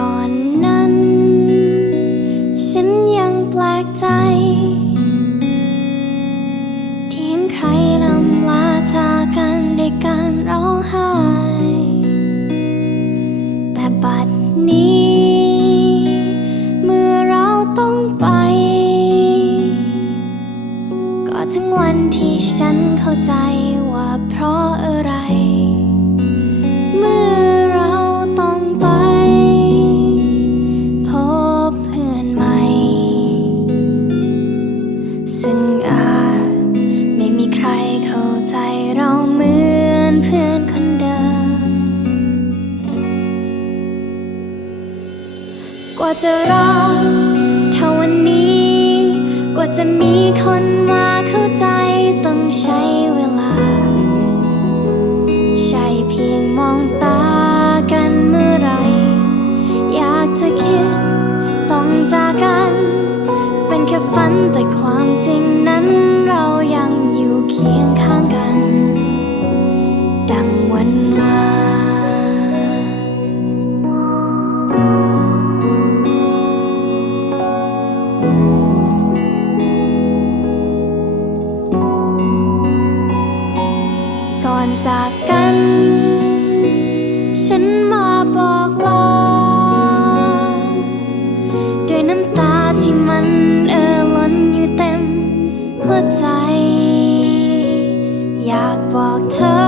ก่อนนั้น ฉันยังแปลกใจ ที่ใครลำลาจากันด้การร้องไห้ แต่บัดนี้ เมื่อเราต้องไป ก็ถึงวันที่ฉันเข้าใจ ซึ่งอาจไม่มีใครเข้าใจเราเหมือนเพื่อนคนเดิม กว่าจะรักเท่าวันนี้ กว่าจะมีคนมา ฝันแต่ความจริงนั้นเรายังอยู่เคียงข้างกัน ดังวันวานก่อนจากกัน ฉันมาบอกลา บอกเธอ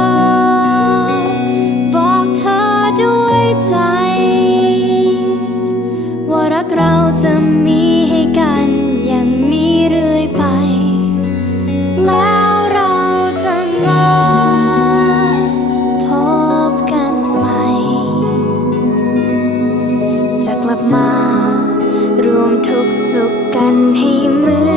บอกเธอด้วยใจ ว่ารักเราจะมีให้กันอย่างนี้เรื่อยไป แล้วเราจะมาพบกันใหม่ จะกลับมารวมทุกสุขกันให้เหมือน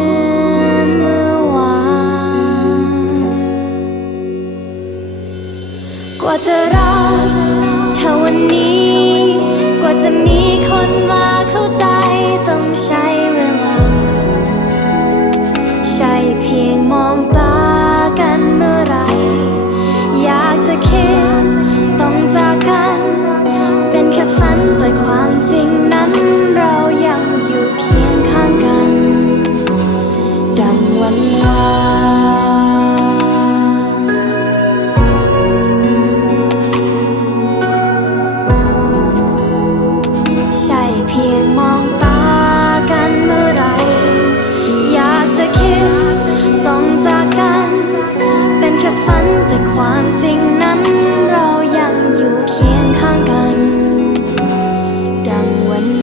ว่าจะรักถ้าวันนี้ กว่าจะมีคนมาเข้าใจต้องใช้เวลา ใช่เพียงมองตา